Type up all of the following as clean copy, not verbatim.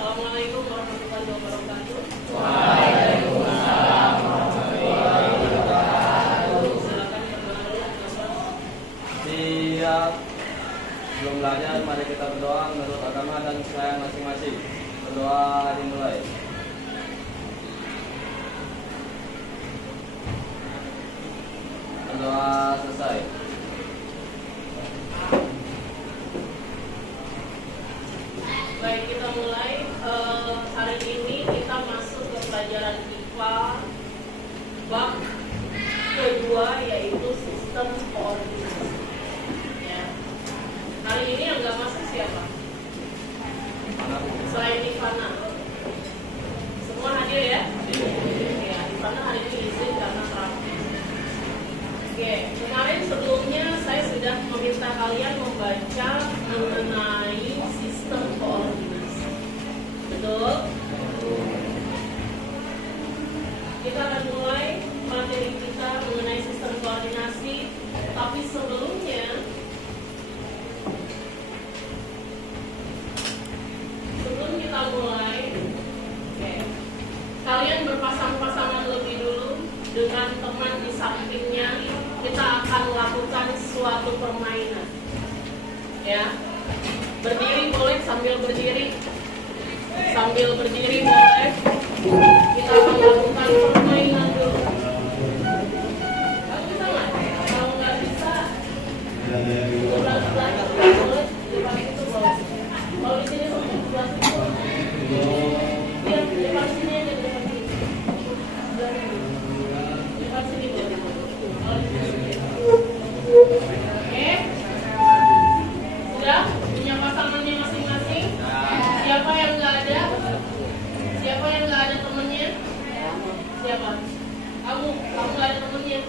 Assalamualaikum warahmatullahi wabarakatuh. Waalaikumsalam warahmatullahi wabarakatuh. Silakan berdoa. Siap. Sebelum belajar, mari kita berdoa menurut agama dan kepercayaan masing-masing. Berdoa dimulai. Berdoa selesai. Baik, kita mulai. Hari ini kita masuk ke pelajaran IPA bab kedua, yaitu sistem koordinasi. Ya. Hari ini yang nggak masuk siapa? Selain Ivana. Semua hadir ya? Ya, Ivana hari ini izin karena terapi. Oke, kemarin sebelumnya saya sudah meminta kalian membaca mengenai sistem koordinasi. Betul? Kita akan mulai materi kita mengenai sistem koordinasi, tapi sebelum kita mulai, kalian berpasang-pasangan lebih dulu dengan teman di sampingnya. Kita akan lakukan suatu permainan. Ya, berdiri boleh, sambil berdiri boleh. Kita akan lakukan permainan dulu. Kamu bisa nggak? Kalau nggak bisa, boleh depan itu boleh. Kalau di sini sebelah situ, biar depan sini aja, depan sini. Depan sini boleh. Oke, sudah punya pasangannya masing-masing. Siapa yang nggak ada? Siapa yang nggak ada temennya? Siapa? Kamu nggak ada temennya?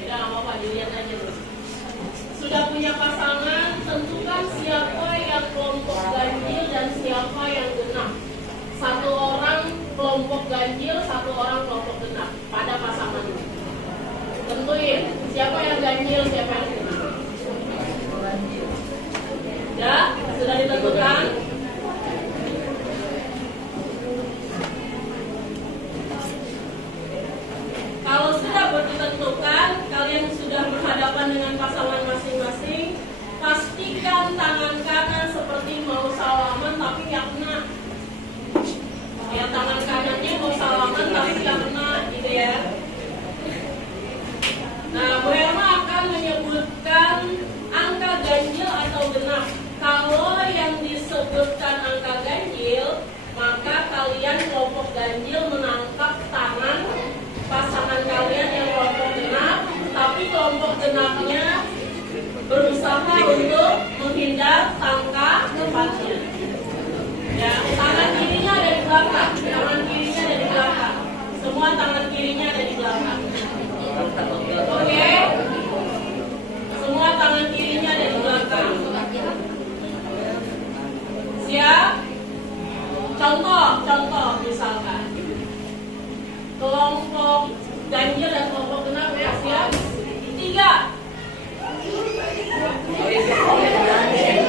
Ya, nggak apa-apa, dilihat aja dulu. Sudah punya pasangan, tentukan siapa yang kelompok ganjil dan siapa yang genap. Satu orang kelompok ganjil, satu orang kelompok genap pada pasangan. Tentuin siapa yang ganjil, siapa yang genap. Ya, sudah ditentukan. Kalau sudah ditentukan, kalian sudah berhadapan dengan pasangan masing-masing. Pastikan tangan kanan seperti mau salaman tapi nggak kena. Ya, tangan kanannya mau salaman tapi nggak kena, gitu ya. Nah, Bu Herma akan menyebutkan angka ganjil atau genap. Kalau yang disebutkan angka ganjil, maka kalian kelompok ganjil menangkap tangan pasangan kalian yang kelompok genap, tapi kelompok genapnya berusaha untuk menghindar tangka depannya. Ya, tangan kirinya ada di belakang, tangan kirinya ada di belakang. Semua tangan kirinya ada di belakang. Oke? Semua tangan kirinya ada di belakang. Siap? Contoh misalkan. Kelompok ganjil dan kelompok genap ya, siap? 3. Siapa yang ganjil?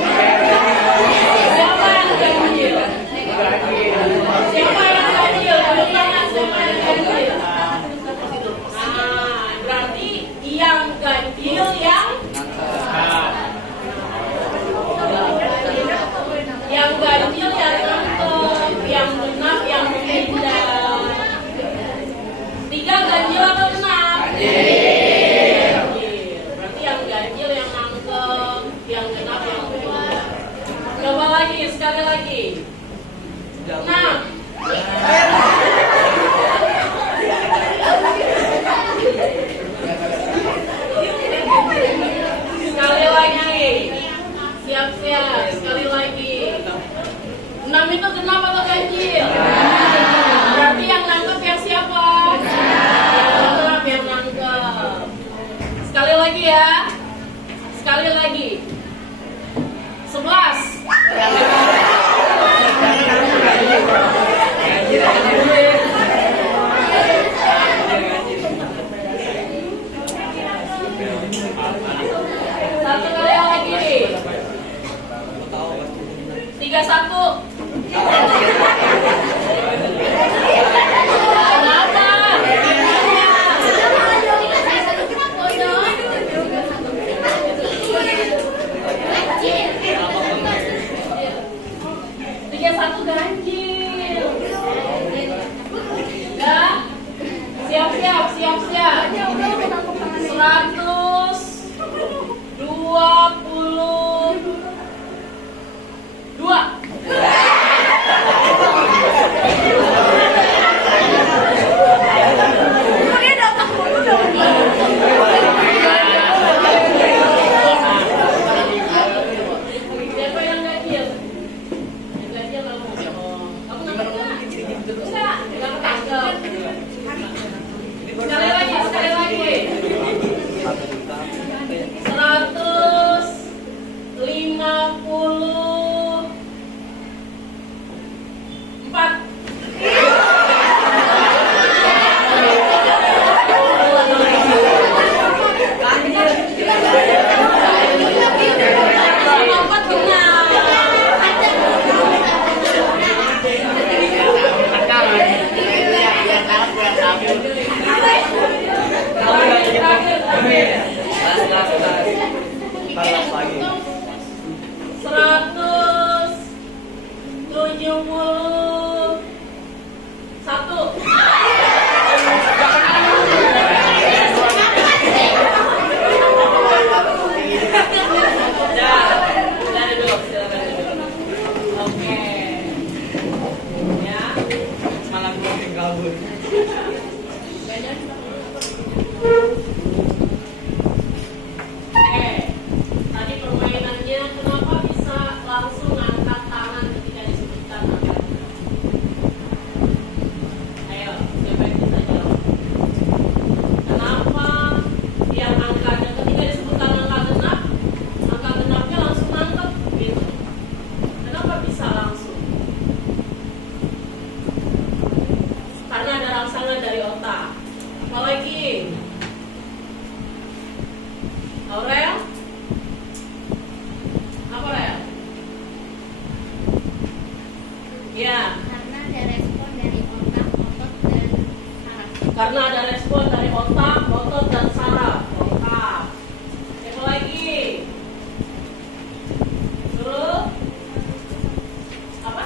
Siapa yang ganjil? Siapa yang ganjil? Nah, berarti yang ganjil yang ganjil yang nangkep, yang genap yang menghindar. 3 ganjil atau genap? Berarti yang ganjil yang nangkep, yang genap yang menghindar. Coba lagi, sekali lagi. 6. Sekali lagi. Siap-siap, sekali lagi. 6 itu genap atau ganjil? Berarti yang nangkep yang siapa? Yang genap yang nangkep. Sekali lagi ya. Sekali lagi. 11. Satu kali lagi. 3 1. Kenapa? Tiga satu ganjil. Ya, siap-siap. 122. Siapa yang ganjil? Yang ganjil kamu. Kamu nggak pernah? Enggak ketangkep. Sekali lagi. 154. Balas lagi. 171. Dari dulu, silakan duduk. Oke. Ya. Malah gue kabur. Oke, tadi permainannya kenapa bisa langsung angkat tangan ketika disebutkan angka? Ayo, siapa yang bisa jawab? Kenapa yang angkanya ketika disebutkan angka genapnya langsung angkat gitu? Kenapa bisa langsung? Karena ada rangsangan dari otak. Apalagi? Aurel? Apa Aurel? Ya. Karena ada respon dari otak, otot, dan saraf. Karena ada respon dari otak, otot, dan saraf. Lengkap. Siapa lagi? Terus? Apa?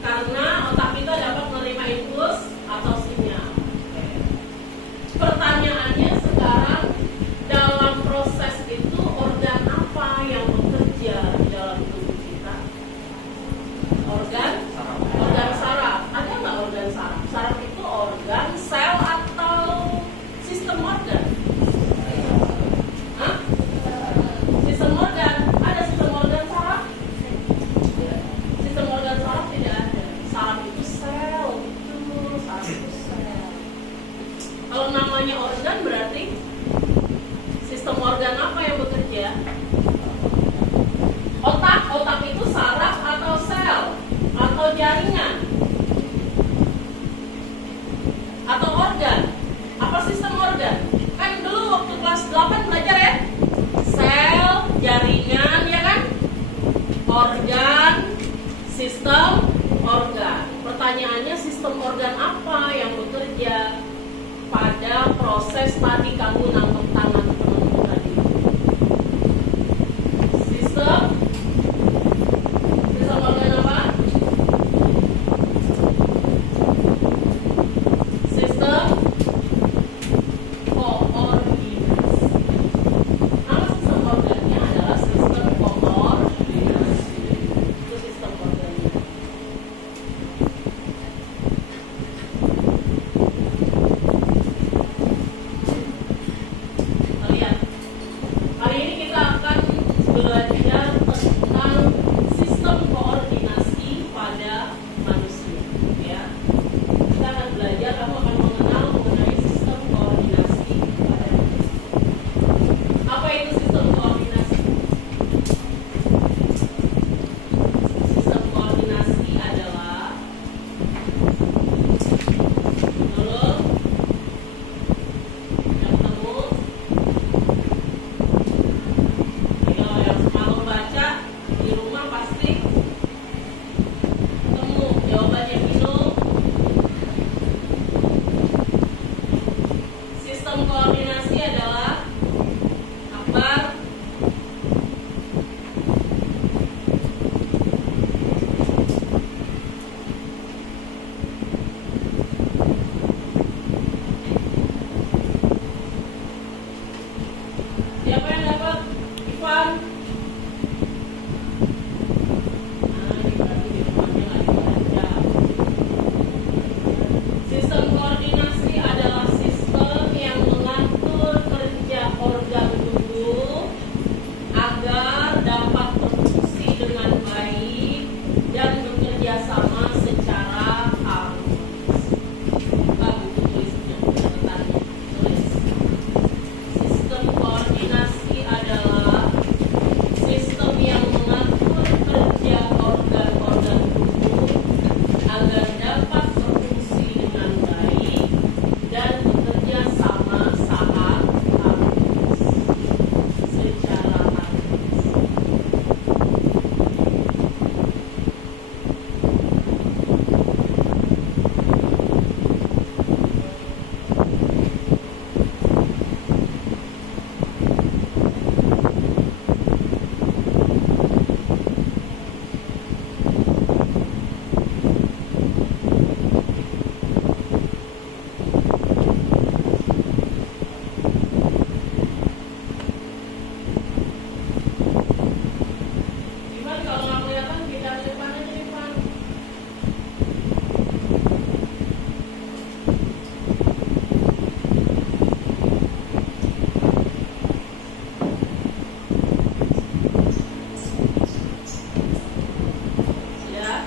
Karena otak kita dapat menerima impuls atau sinyal. Oke. Pertanyaannya sekarang, dalam proses itu organ apa yang bekerja di dalam tubuh kita? Organ saraf. Ada nggak organ saraf? Saraf itu organ, sel atau sistem organ? Hah? Sistem organ. Ada sistem organ saraf? Sistem organ saraf tidak ada. Saraf itu sel. Saraf itu sel. Kalau namanya organ berarti sistem organ apa yang bekerja? Otak itu saraf atau sel atau jaringan atau organ? Apa sistem organ? Kan dulu waktu kelas 8 belajar ya, sel, jaringan, ya kan? Organ, sistem organ. Pertanyaannya, sistem organ apa yang bekerja pada proses tadi kamu nangkep tangan temanmu tadi? Sistem organ apa? Sistem koordinasi. Nama sistem organnya adalah sistem koordinasi. Itu sistem organnya. koordinasi? Temu jawabannya minum. Sistem koordinasi adalah apa? Siapa yang dapat? Ivan? Nah, ini berarti di rumahnya nggak dibaca. Sistem koordinasi adalah sistem yang mengatur kerja organ tubuh agar dapat berfungsi dengan baik dan bekerja sama secara harmonis. Buka buku tulisnya, catatannya, tulis. Sistem koordinasi adalah sistem yang mengatur kerja organ-organ tubuh agar dapat berfungsi dengan baik dan bekerja sama saat harmonis secara harmonis. Ivan, kalau nggak kelihatan pindah ke depan aja, Ivan. Ya.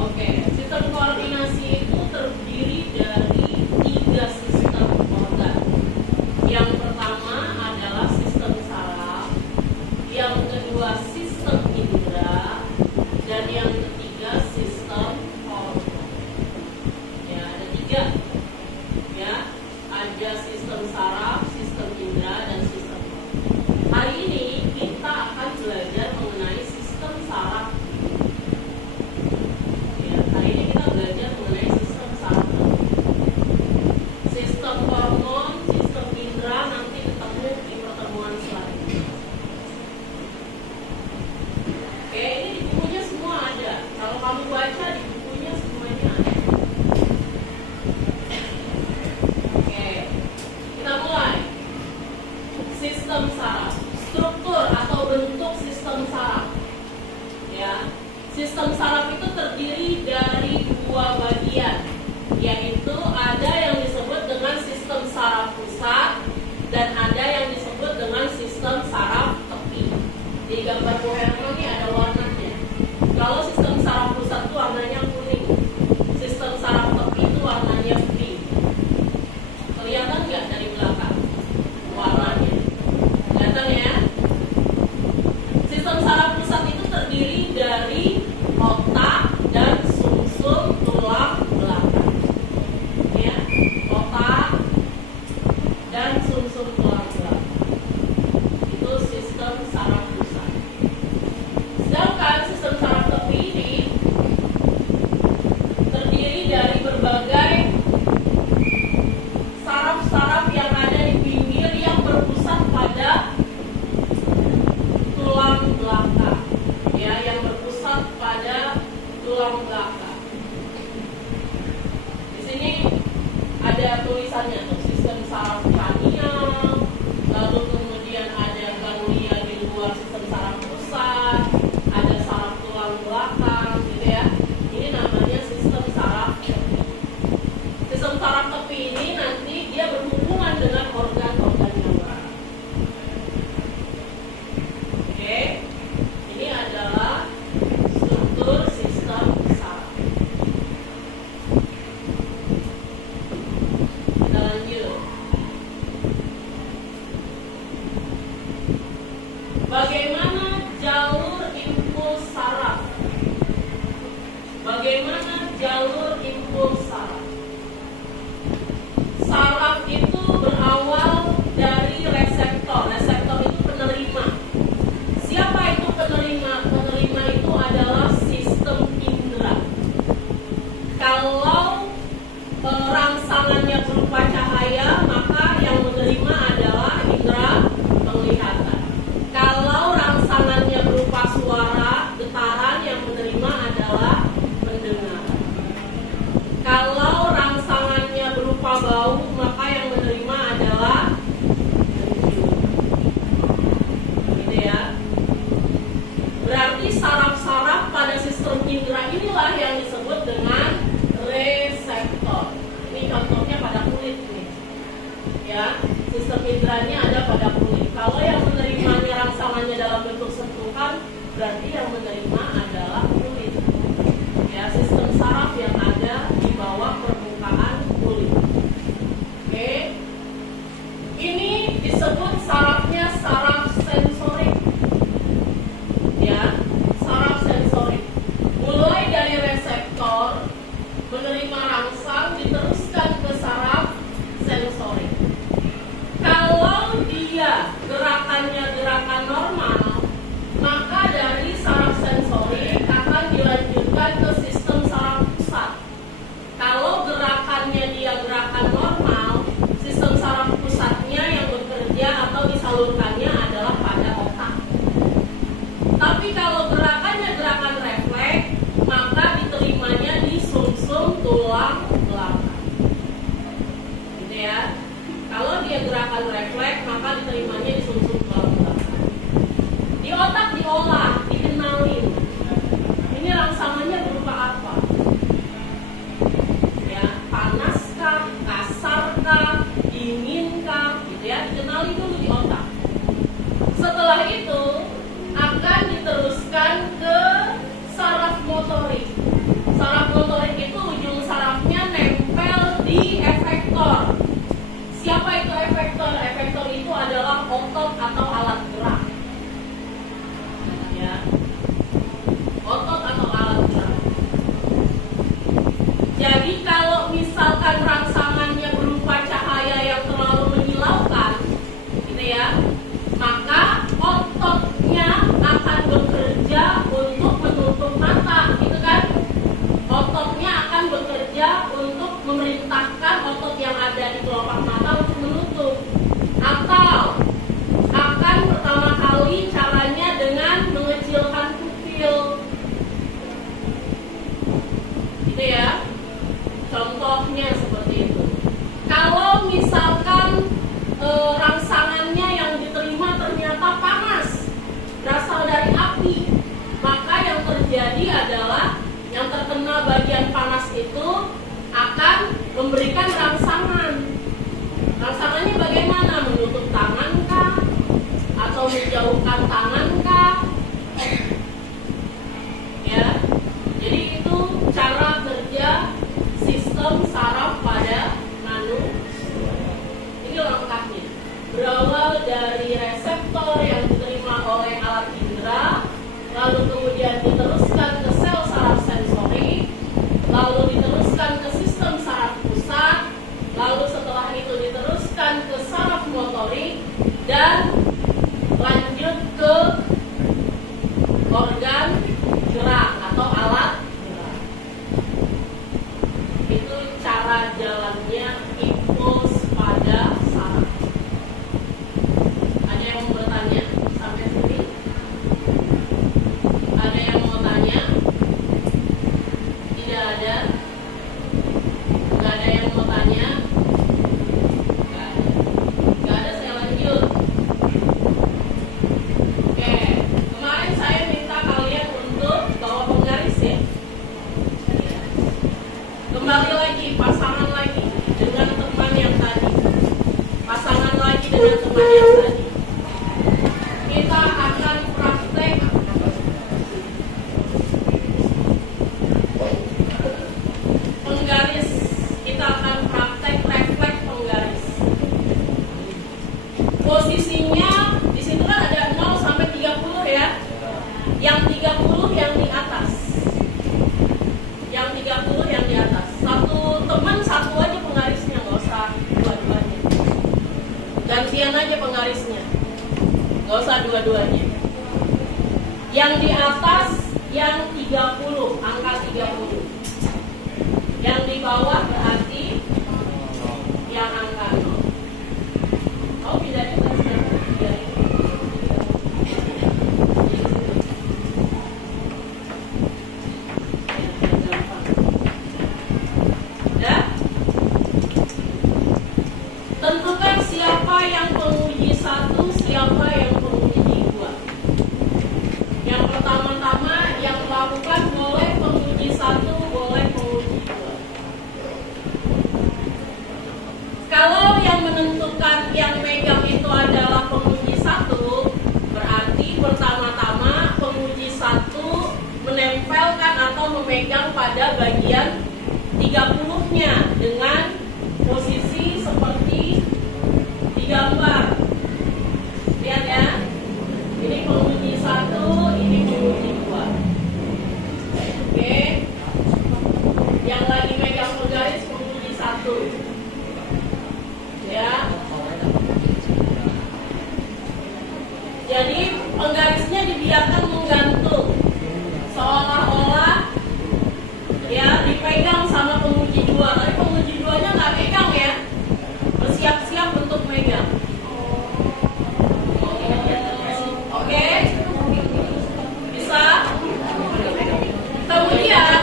Oke, sistem koordinasi itu terdiri dari 3 sistem organ. Yang pertama adalah sistem saraf, yang kedua sistem indera, dan yang ketiga sistem hormon. Ya, ada 3. Ya, ada sistem saraf, sistem indera, dan sistem hormon. Hari ini kita akan belajar mengenai sistem saraf. Ya, hari ini kita belajar mengenai sistem saraf. Sistem hormon, sistem indera nanti ketemu di pertemuan selanjutnya. Oke, ini di bukunya semua ada. Kalau kamu baca di bukunya semuanya ada. Oke, kita mulai. Sistem saraf, struktur atau bentuk sistem saraf. Ya, sistem saraf itu terdiri dari 2 bagian, yaitu ada yang disebut dengan sistem saraf pusat dan ada yang disebut dengan sistem saraf tepi. Di gambar Bu Herman ini ada warnanya. Kalau sistem saraf pusat itu warnanya kuning, sistem saraf tepi itu warnanya pink. Kelihatan nggak dari belakang warnanya? Kelihatan ya? Sistem saraf pusat itu terdiri dari otak dan sumsum tulang belakang. Ya, otak dan sumsum tulang belakang. Itu sistem saraf pusat. Sedangkan sistem saraf tepi ini terdiri dari berbagai saraf-saraf yang ada di pinggir yang berpusat pada tulang belakang. Ya, yang berpusat pada tulang belakang. Di sini ada tulisannya tuh, sistem saraf kranial, lalu kemudian ada ganglia di luar sistem saraf pusat, ada saraf tulang belakang, gitu ya. Ini namanya sistem saraf tepi. Sistem saraf tepi ini nanti dia berhubungan dengan organ-organ yang lain. Oke, ini adalah struktur sistem saraf. Kita lanjut. Bagaimana Bagaimana jalur impuls saraf? Saraf itu berawal dari reseptor. Reseptor itu penerima. Siapa itu penerima? Penerima itu adalah sistem indera. Kalau rangsangannya berupa cahaya, maka yang menerima adalah indera penglihatan. Kalau rangsangannya berupa suara, getaran, yang menerima adalah pendengar. Kalau rangsangannya berupa bau, maka yang menerima adalah pencium. Gitu ya. Berarti saraf-saraf pada sistem indera inilah yang disebut dengan reseptor. Ini contohnya pada kulit nih. Ya, sistem inderanya ada pada kulit. Kalau yang menerimanya rangsangannya dalam bentuk sentuhan, berarti yang menerima adalah kulit. Ya, sistem saraf yang ada di bawah permukaan kulit. Oke. Ini disebut sarafnya saraf sensorik. Ya, saraf sensorik. Mulai dari reseptor menerima rangsang diteruskan ke saraf sensorik. Kalau dia gerakannya gerakan normal, maka dari saraf sensorik akan dilanjutkan ke sistem saraf pusat. Kalau gerakannya dia gerakan normal, sistem saraf pusatnya yang bekerja atau disalurkannya adalah pada otak. Tapi kalau gerakannya gerakan refleks, maka diterimanya di sumsum tulang belakang. Gitu ya. Kalau dia gerakan refleks, maka diterimanya di sumsum tulang belakang. Di otak diolah, dikenalin. Ini rangsangannya berupa apa? Ya, panaskah, kasarkah, dinginkah, gitu ya. Dikenali dulu di otak. Setelah itu akan diteruskan ke saraf motorik. Saraf motorik itu ujung sarafnya nempel di efektor. Siapa itu efektor? Efektor itu adalah otot atau alat gerak. Ya. Otot atau alat gerak. Jadi kalau misalkan rangsangannya berupa cahaya yang terlalu menyilaukan, gitu ya, maka ototnya akan bekerja untuk menutup mata, gitu kan? Ototnya akan bekerja untuk memerintahkan otot yang ada di kelopak mata untuk menutup. Atau akan pertama kali caranya dengan mengecilkan pupil, gitu ya. Contohnya seperti itu. Kalau misalkan rangsangannya yang diterima ternyata panas, berasal dari api, maka yang terjadi adalah yang terkena bagian panas itu akan memberikan rangsangan. Rangsangannya bagaimana? Menutup tangan kah? Atau menjauhkan tangan kah? Ya. Jadi itu cara kerja sistem saraf pada manusia. Ini lengkapnya. Berawal dari reseptor yang diterima oleh alat indera, lalu kemudian diteruskan ke sel saraf sensorik, lalu diteruskan ke sistem saraf pusat, lalu setelah itu diteruskan ke saraf motorik, dan lanjut ke organ gerak atau alat gerak. Itu cara jalannya impuls pada saraf. Ada yang mau bertanya sampai sini? Ada yang mau tanya? Tidak ada? Nggak ada yang mau tanya? Nggak ada. Nggak ada, saya lanjut. Oke, kemarin saya minta kalian untuk bawa penggaris ya. Kembali lagi, pasangan lagi dengan teman yang tadi. Pasangan lagi dengan teman yang tadi. Kita akan praktek penggaris. Kita akan praktek refleks penggaris. Posisinya di situ kan ada 0 sampai 30 ya. Yang 30 yang di atas. penggarisnya. Gak usah dua-duanya. Yang di atas yang 30, angka 30. Yang di bawah berarti yang angka 0. Oh, pindah di kelas ya. Ya. Tentukan siapa yang penguji 1, siapa yang penguji 2. Yang pertama-tama yang melakukan boleh penguji 1, boleh penguji 2. Kalau yang menentukan yang megang itu adalah penguji 1, berarti pertama-tama penguji 1 menempelkan atau memegang pada bagian 30-nya dengan posisi seperti di gambar. Lihat ya. Ini penguji 1, ini penguji 2. Oke. Yang lagi megang penggaris penguji 1. Ya. Jadi penggarisnya dibiarkan menggantung, seolah-olah ya dipegang sama penguji 2. Tapi penguji 2-nya nggak pegang ya, bersiap-siap untuk megang. Oke, bisa. Kemudian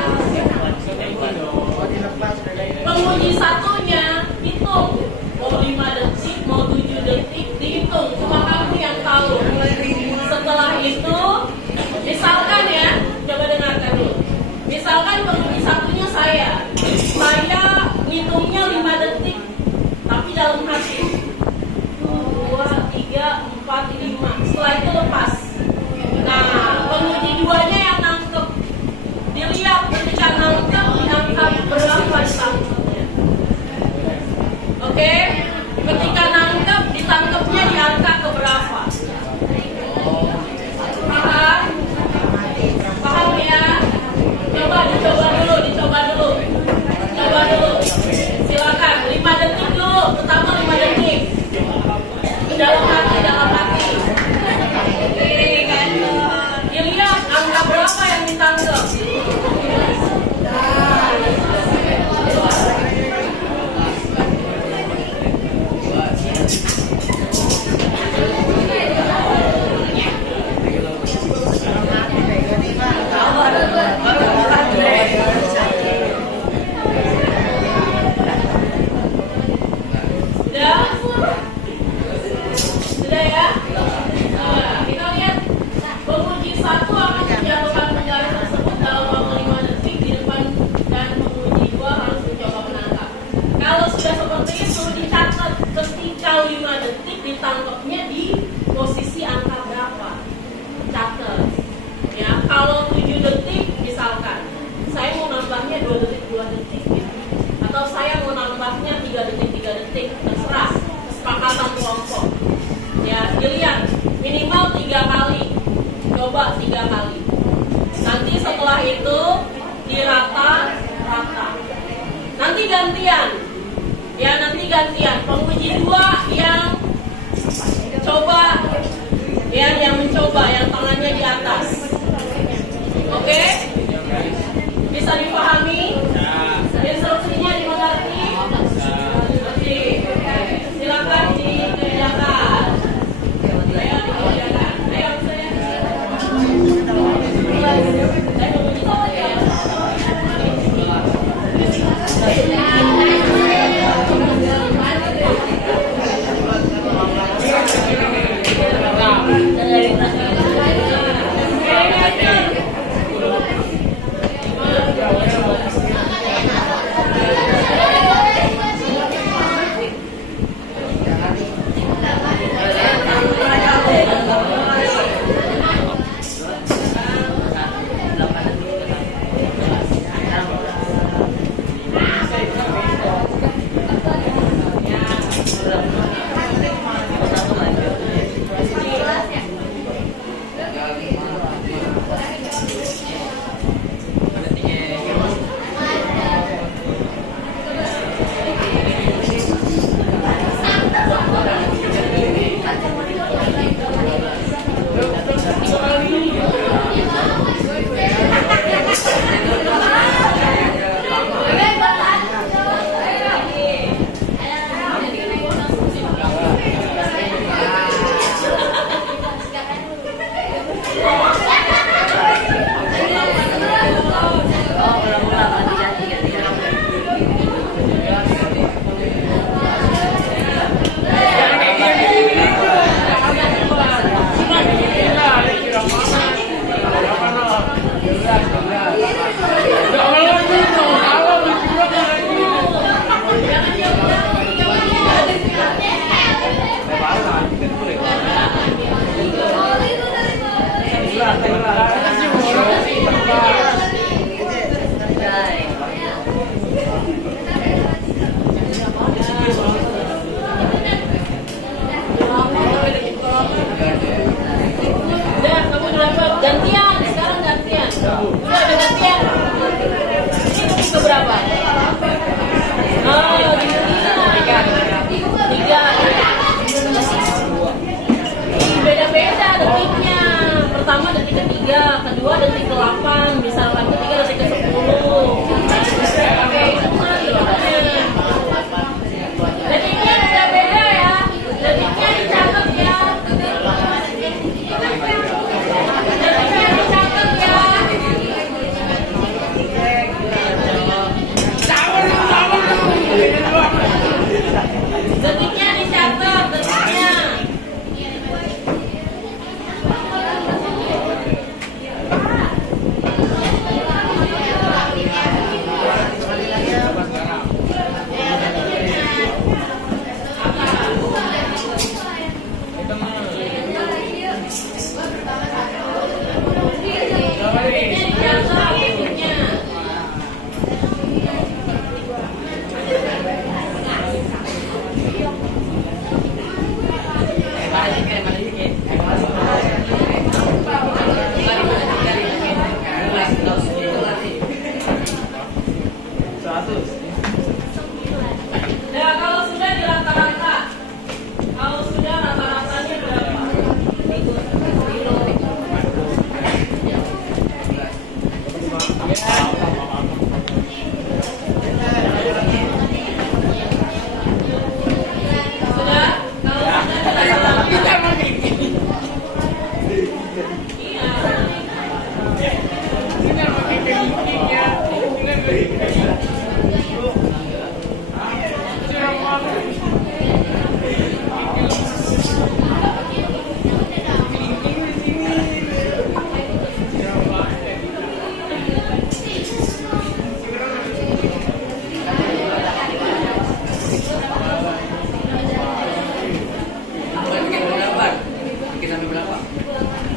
penguji 1-nya hitung, mau 5 detik, mau 7 detik, dihitung. Cuma kamu yang tahu. Setelah itu, misalkan ya, coba dengarkan dulu. Misalkan penguji 1-nya saya ngitungnya 5 detik, tapi dalam hati 2, 3, 4, 5. Setelah itu lepas. Nah, penguji 2-nya yang nangkep. Dilihat ketika nangkep, diangkat berapa ditangkepnya. Oke? Ketika nangkep, ditangkepnya diangkat ke berapa? Paham? Paham ya? Coba dulu. Silakan, 5 detik dulu, pertama 5 detik. Dalam hati. Dilihat angka berapa yang ditangkap. Sudah ya? Nah, kita lihat penguji 1 akan menjatuhkan penggaris tersebut dalam waktu 5 detik di depan, dan penguji 2 harus mencoba menangkap. Kalau sudah seperti itu, dicatat ketika 5 detik ditangkapnya di posisi angka berapa. Catat. Ya, kalau 7 detik misalkan, saya mau nambahnya 2 detik, 2 detik ya. Atau saya mau nambahnya 3 detik, 3 detik, terserah. Kesepakatan kelompok. Ya, dilihat minimal 3 kali. Coba 3 kali. Nanti setelah itu dirata. Nanti gantian. Ya, nanti gantian. Penguji 2 yang coba, ya, yang mencoba, yang tangannya di atas. Oke? Bisa dipahami? Instruksinya dimengerti? Oke. Silakan dikerjakan. Ayo dikerjakan. Ayo saya. Saya menguji saja.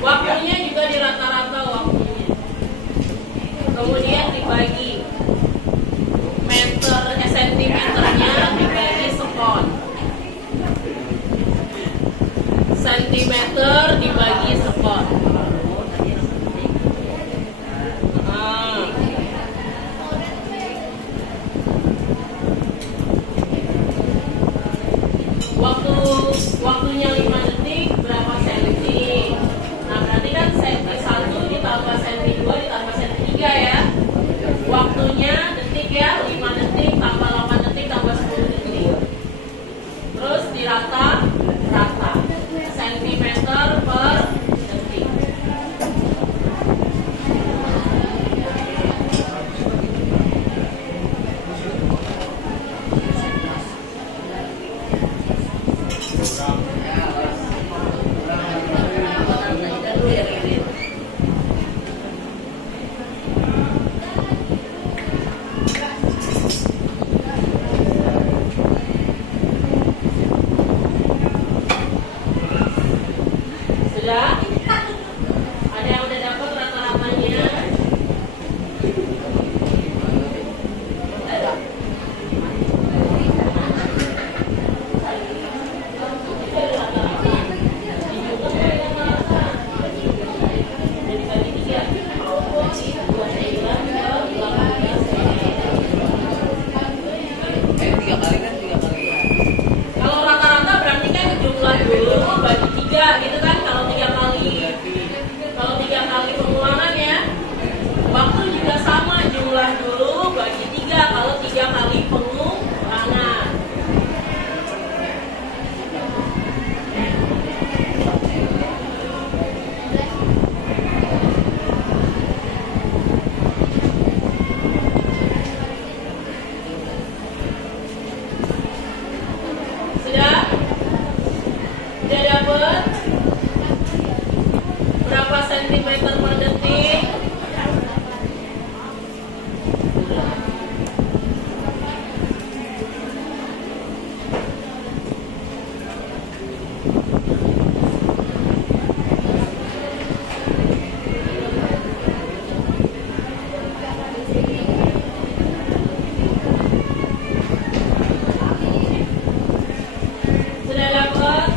Waktunya juga di rata-rata waktunya. Kemudian dibagi sentimeternya dibagi sekon. Sentimeter dibagi sekon. Waktunya 5 detik berapa senti? Nah berarti kan senti 1 ditambah senti 2 ditambah senti 3 ya. Waktunya detik ya, 5 detik tambah 8 detik tambah 10 detik. Terus dirata sentimeter per detik. Sudah? Ada yang udah dapat rata-ratanya? Ada. Kalau rata-rata berarti kan jumlah dulu bagi 3 gitu kan, kalau 3 kali pengulangan ya. Waktu juga sama, jumlah dulu bagi 3 kalau 3 kali pengulangan. Sudah? Sudah dapat? Berapa sentimeter per detik? Sudah dapat?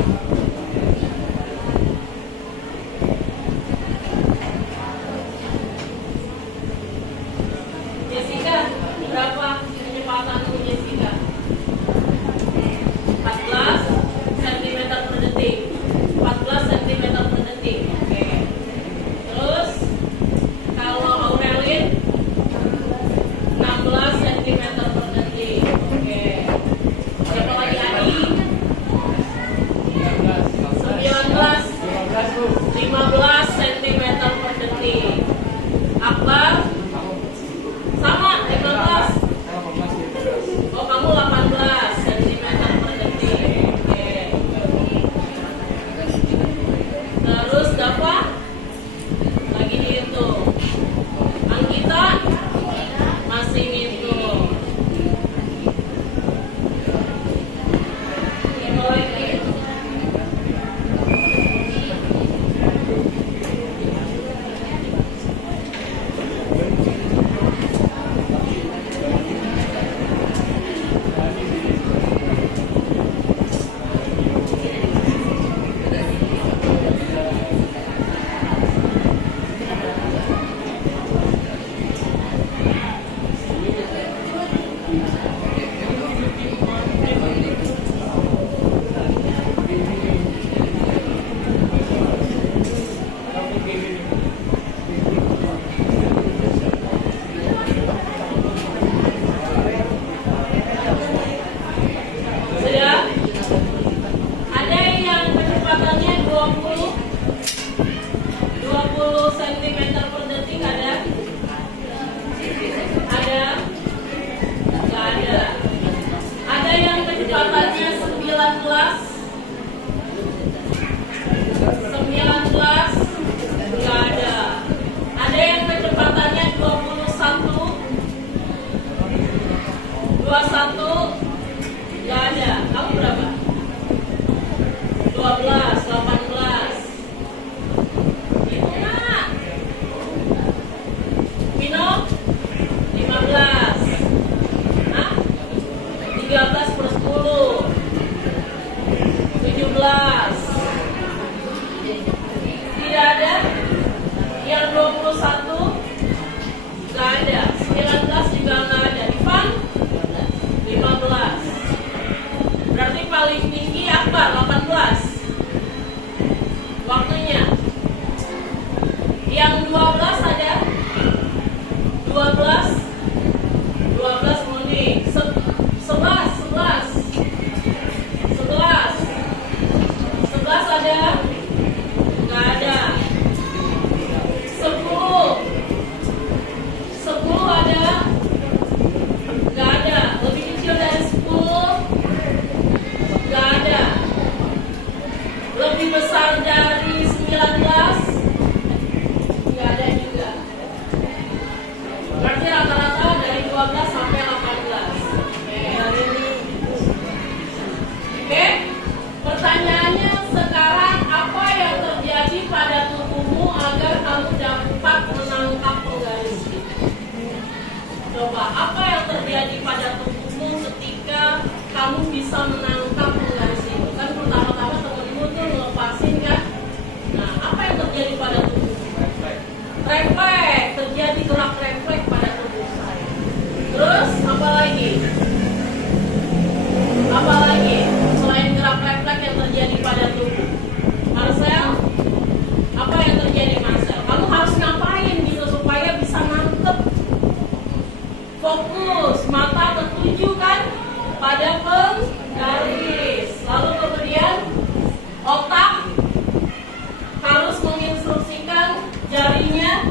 jarinya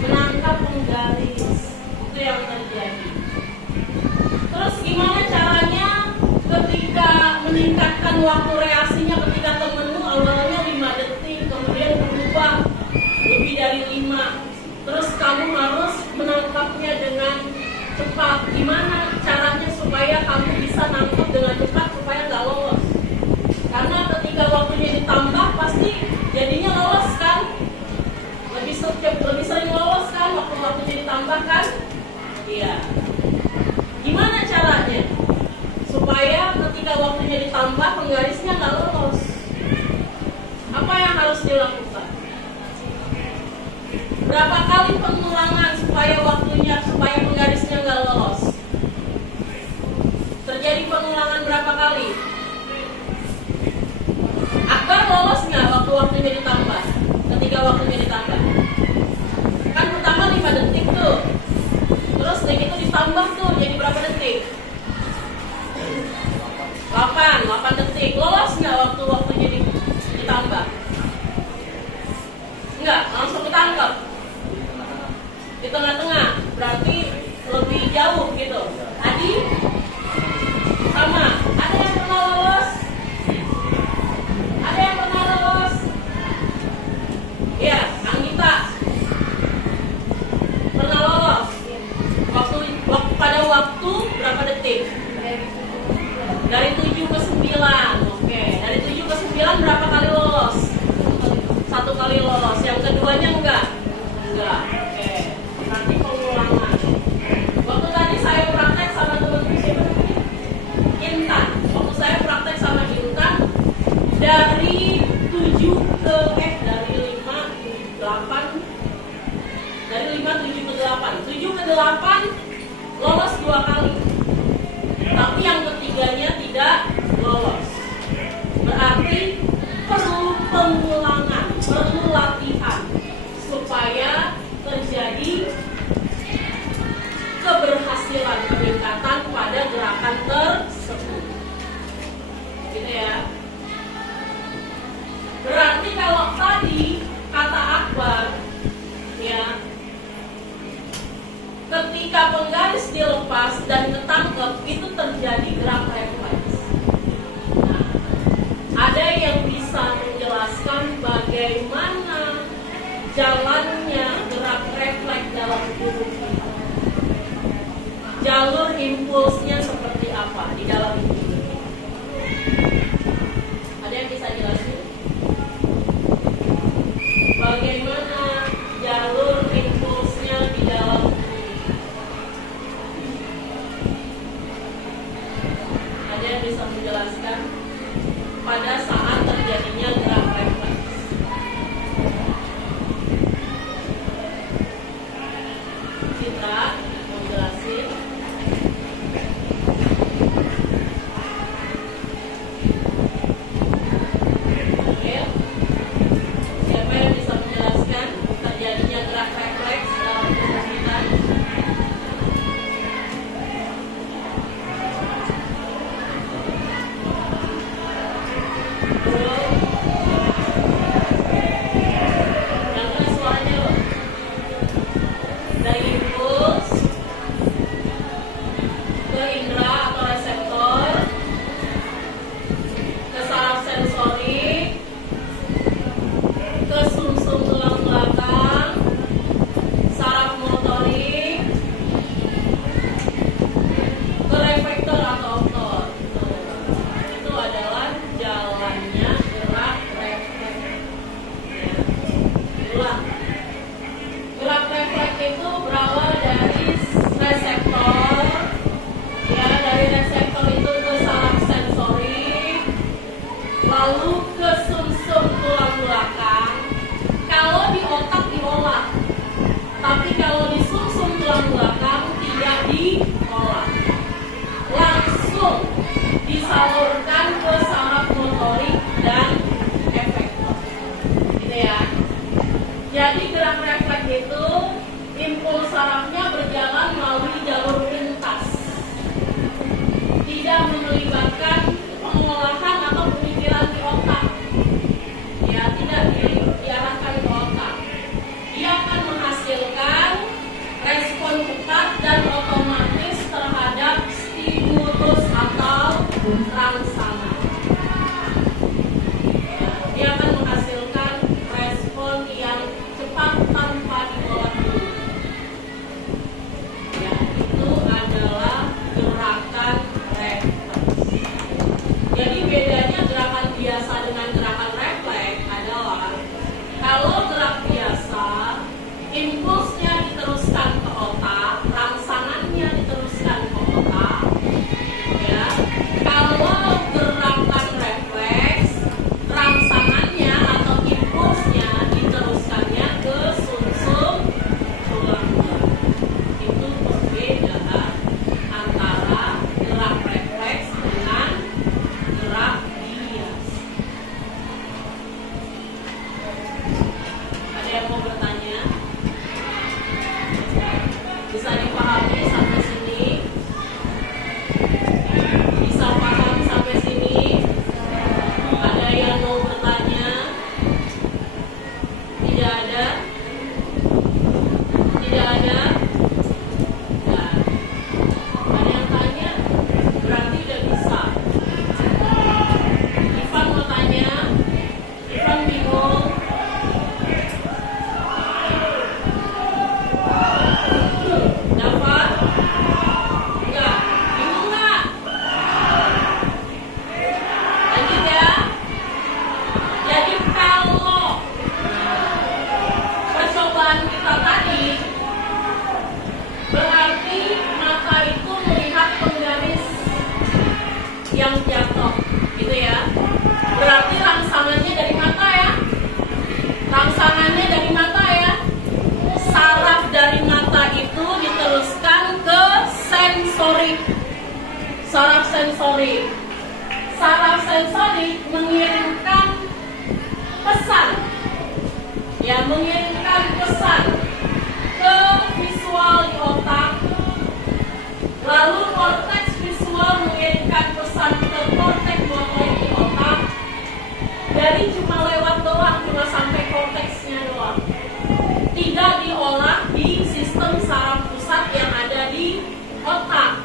menangkap penggaris. Itu yang terjadi. Terus gimana caranya ketika meningkatkan waktu reaksinya ketika temenmu awalnya 5 detik, kemudian berubah lebih dari 5. Terus kamu harus menangkapnya dengan cepat. Gimana caranya supaya kamu bisa nangkap dengan cepat supaya nggak lolos? Karena ketika waktunya ditambah pasti jadinya lolos kan? Lebih sering lolos kan waktu-waktunya ditambah kan? Iya. Gimana caranya supaya ketika waktunya ditambah penggarisnya nggak lolos? Apa yang harus dilakukan? Berapa kali pengulangan supaya penggarisnya nggak lolos? Terjadi pengulangan berapa kali? Akbar lolos nggak waktu-waktunya ditambah? Ketika waktunya ditambah, kan pertama 5 detik tuh, terus begitu ditambah tuh jadi berapa detik? 8 detik. Lolos nggak waktu-waktunya ditambah? Enggak, langsung ketangkep di tengah-tengah, berarti lebih jauh gitu. Adi sama, ada yang pernah lolos? Ada yang pernah lolos? Iya, Anggita pernah lolos. Pada waktu berapa detik? Dari 7 ke 9. Oke, dari 7 ke 9 berapa kali lolos? 1 kali lolos. Yang keduanya enggak. Oke, nanti pengulangan. Waktu tadi saya praktek sama teman-teman siapa? Intan. Waktu saya praktek sama Intan dari 7 ke dari 5 8 dari 5 7 ke 8. 7 ke 8 lolos 2 kali. Tapi yang ketiganya tidak lolos. Berarti perlu pengulangan, perlu latihan supaya terjadi keberhasilan peningkatan pada gerakan tersebut. Gitu ya. Berarti kalau tadi kata Akbar ya, ketika penggaris dilepas dan ketangkep itu terjadi gerak refleks. Nah, ada yang bisa menjelaskan bagaimana jalannya gerak refleks dalam tubuh kita? Jalur impulsnya seperti apa di dalam tubuh kita? Ada yang bisa jelasin? Bagaimana jalur impulsnya di dalam tubuh? Ada yang bisa menjelaskan pada saat terjadinya gerak refleks? Kita menjelaskan. Oke. Siapa yang bisa menjelaskan terjadinya gerak refleks dalam tubuh kita? Yang keras suaranya loh. Dari impuls ke indera atau reseptor, ke saraf sensorik, ke sumsum tulang belakang, saraf motorik, ke reflektor atau otot. Itu adalah jalannya gerak refleks. Ulang. Gerak refleks itu berawal dari reseptor, ya, dari reseptor itu ke saraf sensorik, lalu ke sumsum tulang belakang. Kalau di otak diolah, tapi kalau di sumsum tulang belakang tidak diolah, langsung disalurkan ke saraf motorik dan efektor, gitu ya. Jadi gerak refleks itu impuls sarafnya berjalan melalui jalur lintas, tidak melibatkan pengolahan atau pemikiran di otak, ya, tidak diarahkan ke otak. bertanya? Bisa dipahami sampai sini? Bisa paham sampai sini? Ada yang mau bertanya? Tidak ada? Tidak ada? Nah, ada yang tanya? Berarti udah bisa. Ivan mau tanya? Ivan bingung? Dapat? Enggak? Bingung nggak? Lanjut ya. Jadi kalau percobaan kita tadi berarti mata itu melihat penggaris yang jatuh, gitu ya. Berarti rangsangannya dari mata ya. Rangsangannya dari mata ya. Saraf dari mata itu diteruskan ke sensorik. Saraf sensorik. Saraf sensorik mengirimkan pesan. Ya, mengirimkan pesan ke visual di otak. Lalu korteks visual mengirimkan pesan ke korteks motorik di otak. Jadi cuma lewat doang, cuma sampai korteksnya doang. Tidak diolah di sistem saraf pusat yang ada di otak,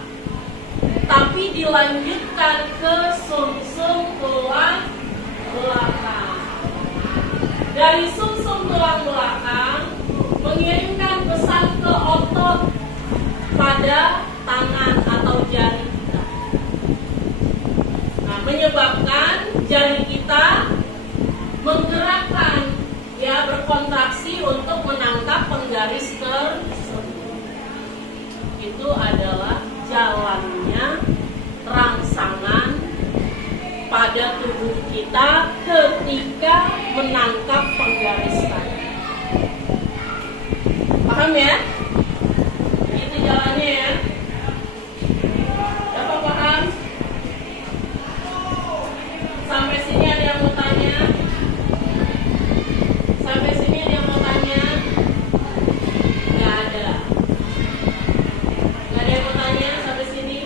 tapi dilanjutkan ke sumsum tulang belakang. Dari sumsum tulang belakang mengirimkan pesan ke otot pada tangan atau jari kita. Nah, menyebabkan jari kita menggerakkan, ya, berkontraksi untuk menangkap penggaris tersebut. Itu adalah jalannya rangsangan pada tubuh kita ketika menangkap penggaris tadi. Paham ya? Itu jalannya ya. Dapat paham? Sampai sini ada yang mau tanya? Sampai sini ada yang mau tanya? Nggak ada. Nggak ada yang mau tanya sampai sini?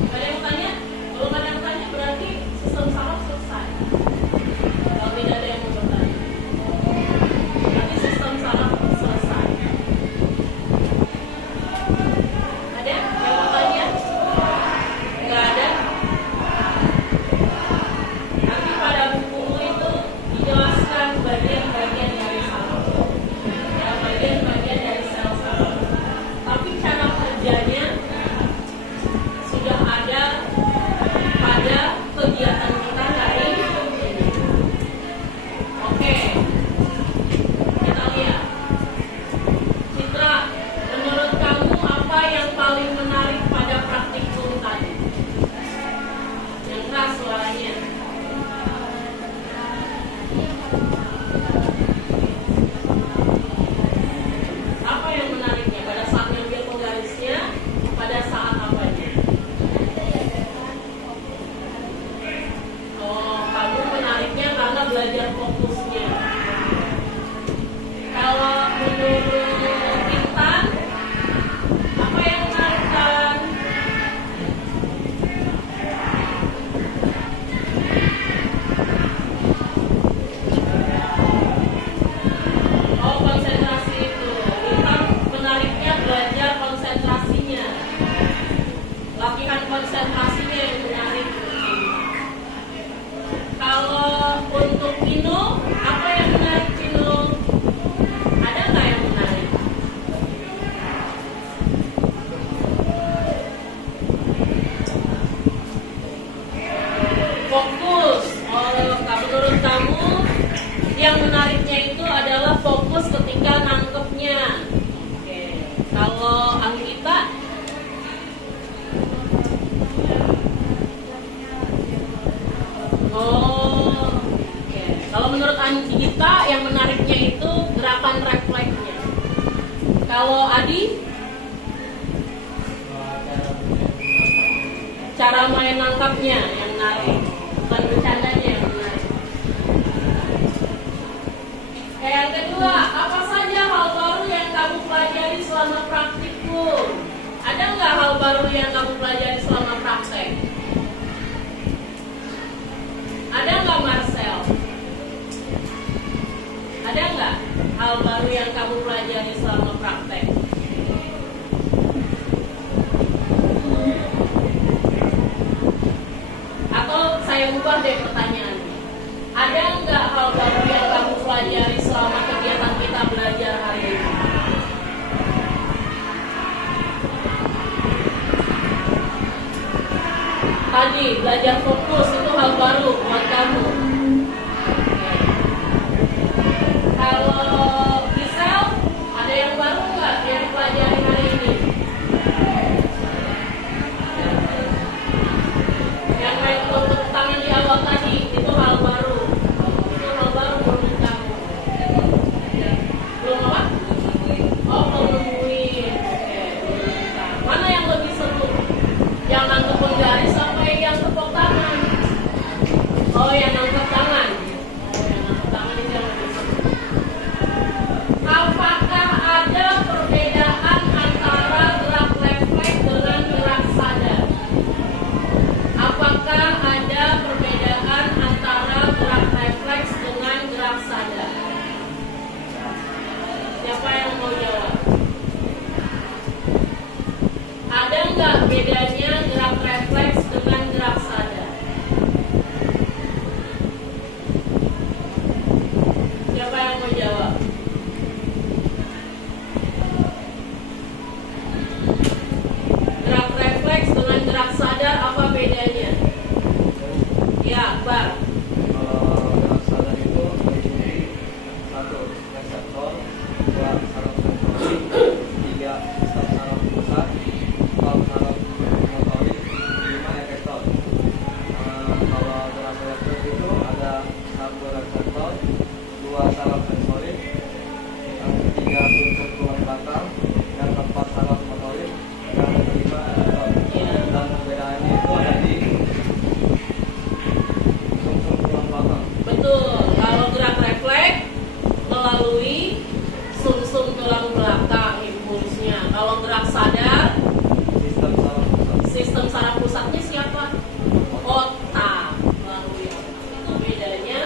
Nggak ada yang mau tanya? Kalau nggak ada yang tanya berarti sistem saraf selesai. Kalau tidak ada yang mau bertanya, berarti sistem saraf selesai. Ada yang mau tanya? Nggak ada. Nanti pada buku itu dijelaskan bagian-bagian dari saraf, ya, bagian-bagian dari sel-sel. Tapi cara kerjanya sudah ada pada kegiatan kita hari ini. Oke, kita lihat. Citra, menurut kamu apa yang paling menarik pada praktikum tadi? Yang keras suaranya. Apa yang menariknya? Pada saat ngambil penggarisnya, pada saat apanya? Oh, kamu menariknya karena belajar fokusnya. Kalau menurut Intan, apa yang menarikkan? Oh, konsentrasi itu. Intan menariknya belajar konsentrasinya. Latihan konsentrasinya yang menarik. Kalau untuk Vino, apa yang menarik Vino? Ada nggak yang menarik? Fokus. Oh, menurut kamu yang menariknya itu adalah fokus ketika nangkepnya. Oke. Kalau Anggita? Oh, oke. Kalau menurut Anggita yang menariknya itu gerakan refleksnya. Kalau Adi? cara main nangkapnya yang menarik, bukan bercandanya yang menarik. Yang kedua, apa saja hal baru yang kamu pelajari selama praktikum? Ada nggak hal baru yang kamu pelajari selama praktek? Ada nggak Marcel? Ada nggak hal baru yang kamu pelajari selama praktek? Atau saya ubah deh pertanyaannya. Ada nggak hal baru yang kamu pelajari selama kegiatan kita belajar hari ini? Tadi belajar fokus itu hal baru buat kamu. Kalau Gisel, ada yang baru nggak yang dipelajari hari ini? Yang main tepuk tangan di awal tadi itu hal baru. Itu hal baru menurut kamu. Belum apa? Oh, belum nemuin. Oke, mana yang lebih seru? Yang nangkep penggaris sampai yang tepuk tangan? Oh, yang nangkep tangan. Oh, yang nangkep tangan itu yang lebih seru. Apakah ada perbedaan antara gerak refleks dengan gerak sadar? Apakah ada perbedaan antara gerak refleks dengan gerak sadar? Siapa yang mau jawab? Ada nggak bedanya gerak refleks dengan gerak sadar? Siapa yang mau jawab? Gerak refleks dengan gerak sadar apa bedanya? Ya, Akbar. Kalau gerak sadar itu meliputi 1. Reseptor, 2. saraf sensorik, 3. sistem saraf pusat, 4. saraf motorik, 5. efektor. Kalau gerak refleks itu ada 1 reseptor, 2 saraf sensorik, yang ketiga sumsum tulang belakang, yang keempat saraf motorik, yang kelima efektor. Dan perbedaannya itu ada di sumsum tulang belakang. Betul. Kalau gerak refleks melalui sumsum tulang belakang impulsnya. Kalau gerak sadar, Sistem saraf pusat. sistem saraf pusatnya siapa? Otak. Melalui otak. Itu bedanya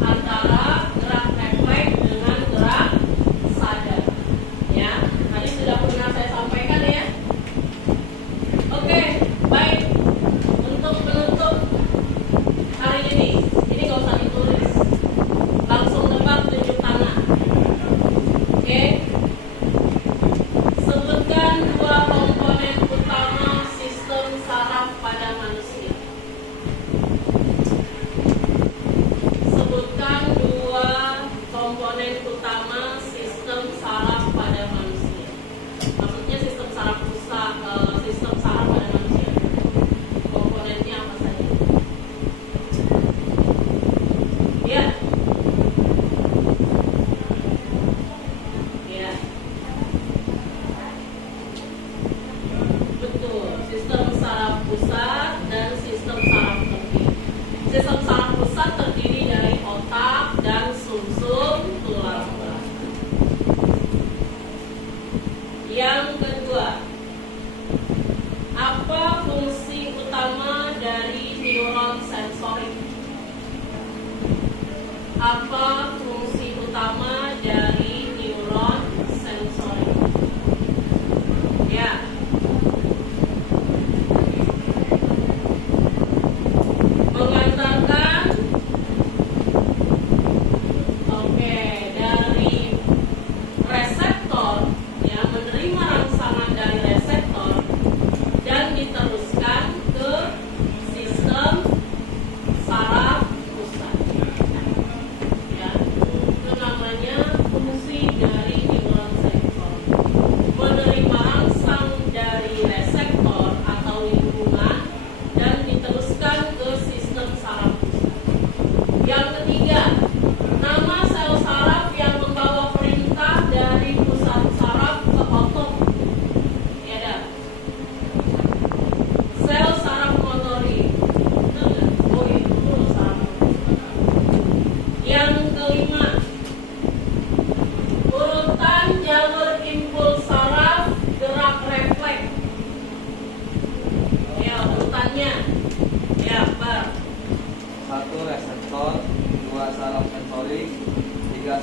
antara gerak refleks dengan gerak sadar. Ya, tadi sudah pernah saya sampaikan ya. Oke, baik. Untuk menutup hari ini nggak usah ditulis. Langsung nebak tunjuk tangan. Oke. Sebutkan 2 komponen utama sistem saraf pada manusia. Sebutkan 2 komponen utama sistem saraf pada manusia. Maksudnya sistem saraf pusat, sistem saraf pada manusia. Komponennya apa saja? Ya. Ya. Betul, sistem saraf pusat dan sistem saraf terkini. Sistem saraf pusat terdiri dari otak dan sumsum tulang belakang. Yang kedua, apa fungsi utama dari neuron sensorik? Apa fungsi utama dari neuron sensorik? Ya. Mengantarkan dari reseptor, ya, menerima rangsangan dari reseptor dan diteruskan ke sistem saraf pusat. Ya, itu namanya fungsi dari neuron sensor. Menerima rangsang dari reseptor atau lingkungan dan diteruskan ke sistem saraf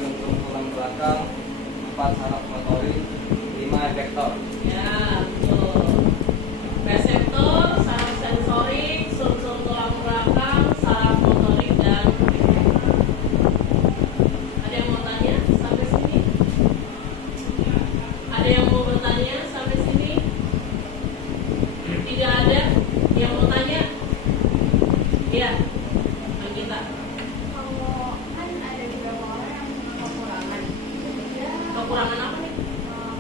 jantung tulang belakang, 4 saraf motorik, 5 efektor. Ya, betul. Reseptor, saraf sensorik, sumsum tulang belakang, saraf motorik, dan ada yang mau tanya sampai sini? Ada yang mau bertanya sampai sini? Tidak ada yang mau tanya? Iya, Anggita. Kalau kan ada beberapa orang yang kekurangan, dia Kekurangan apa nih?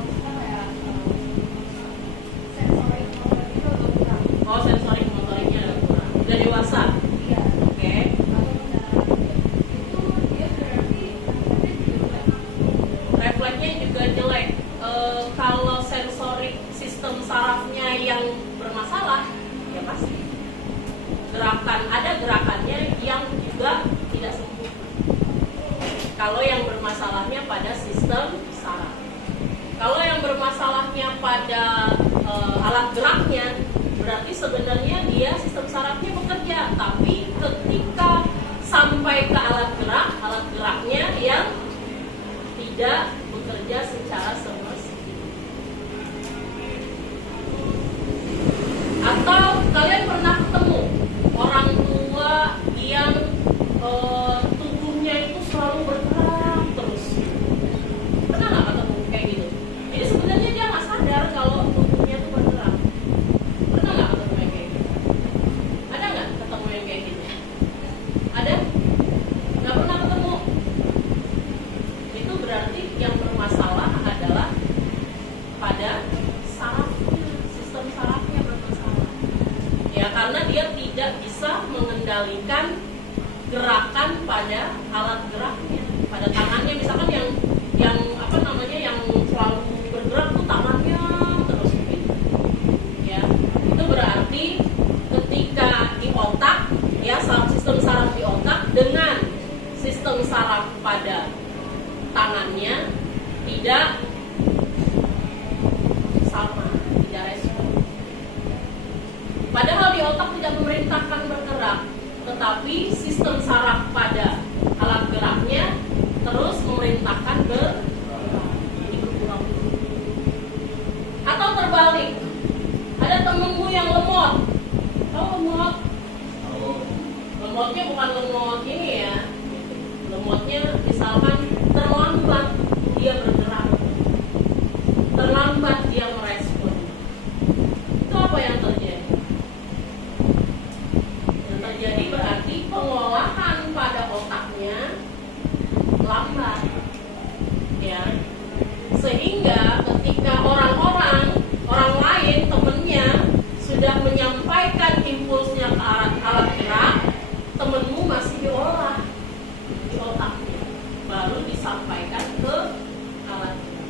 maksudnya kayak sensorik motor itu agak kurang. Oh, sensorik motoriknya agak kurang. Udah dewasa? Iya. Oke. Atau udah itu dia berarti ada juga. Refleksnya juga jelek. Kalau sensorik sistem sarafnya yang bermasalah, ya pasti ada gerakannya yang juga tidak sempurna. Kalau yang bermasalahnya pada sistem saraf, kalau yang bermasalahnya pada alat geraknya, berarti sebenarnya dia sistem sarafnya bekerja, tapi ketika sampai ke alat geraknya yang tidak bekerja secara semestinya. Atau kalian pernah ketemu orang tua yang tubuhnya itu selalu bergerak terus? Pernah nggak ketemu kayak gitu? Jadi sebenarnya dia nggak sadar kalau tubuhnya itu bergerak. Pernah nggak ketemu yang kayak gitu? Ada nggak ketemu yang kayak gitu? Ada? Nggak pernah ketemu? Itu berarti yang bermasalah adalah pada sarafnya, sistem sarafnya bermasalah. Ya, karena dia tidak bisa mengendalikan gerakan pada alat geraknya, pada tangannya. Misalkan yang apa namanya, yang selalu bergerak tuh tangannya terus begitu. Ya, itu berarti ketika di otak, ya, sistem saraf di otak dengan sistem saraf pada tangannya tidak sama, tidak respon. Padahal di otak tidak memerintahkan bergerak, tetapi sistem saraf pada alat geraknya terus memerintahkan bergerak. Ini berkurang. Atau terbalik, ada temenmu yang lemot. Tahu lemot? Lemotnya bukan lemot ini ya. Lemotnya misalkan terlambat dia bergerak, terlambat dia merespon. Itu apa yang terjadi? Yang terjadi berarti pengolahan pada otaknya lambat, ya. Sehingga ketika orang lain, temennya sudah menyampaikan impulsnya ke alat gerak, temenmu masih diolah di otaknya, baru disampaikan ke alat gerak.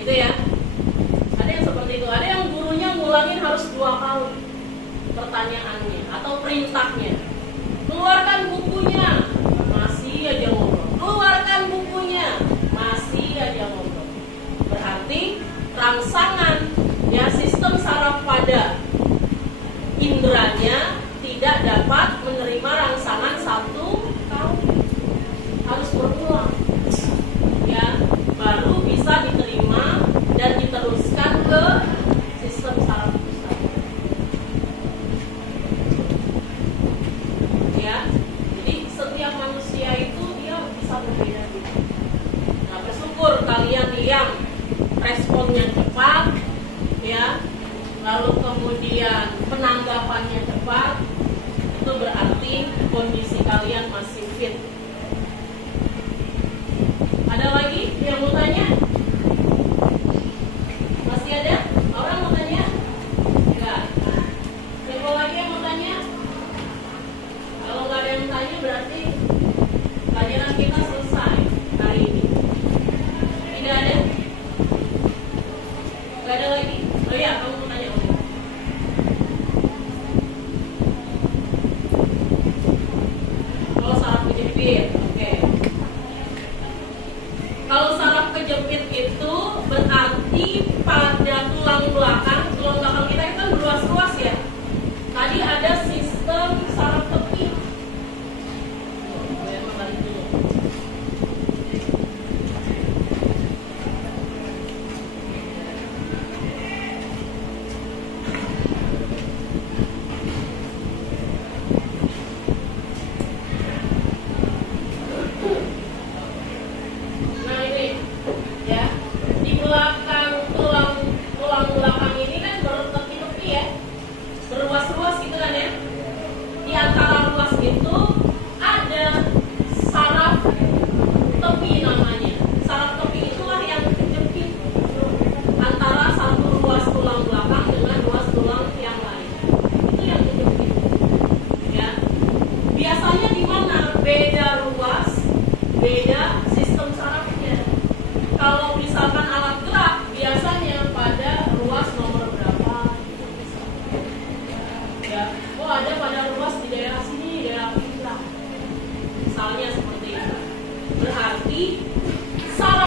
Gitu ya. Ada yang seperti itu. Ada yang gurunya ngulangin harus 2 kali pertanyaannya atau perintahnya. Keluarkan bukunya, masih aja ngobrol. Keluarkan bukunya, masih aja ngobrol. Berarti rangsangan, ya, sistem saraf pada indranya tidak dapat menerima rangsangan 1 kali, harus berulang, ya, baru bisa diterima dan diteruskan ke sistem saraf pusat. Ya, jadi setiap manusia itu dia bisa berbeda-beda. Nah, bersyukur kalian yang responnya cepat, ya, lalu kemudian penanggapannya cepat, itu berarti kondisi kalian masih fit.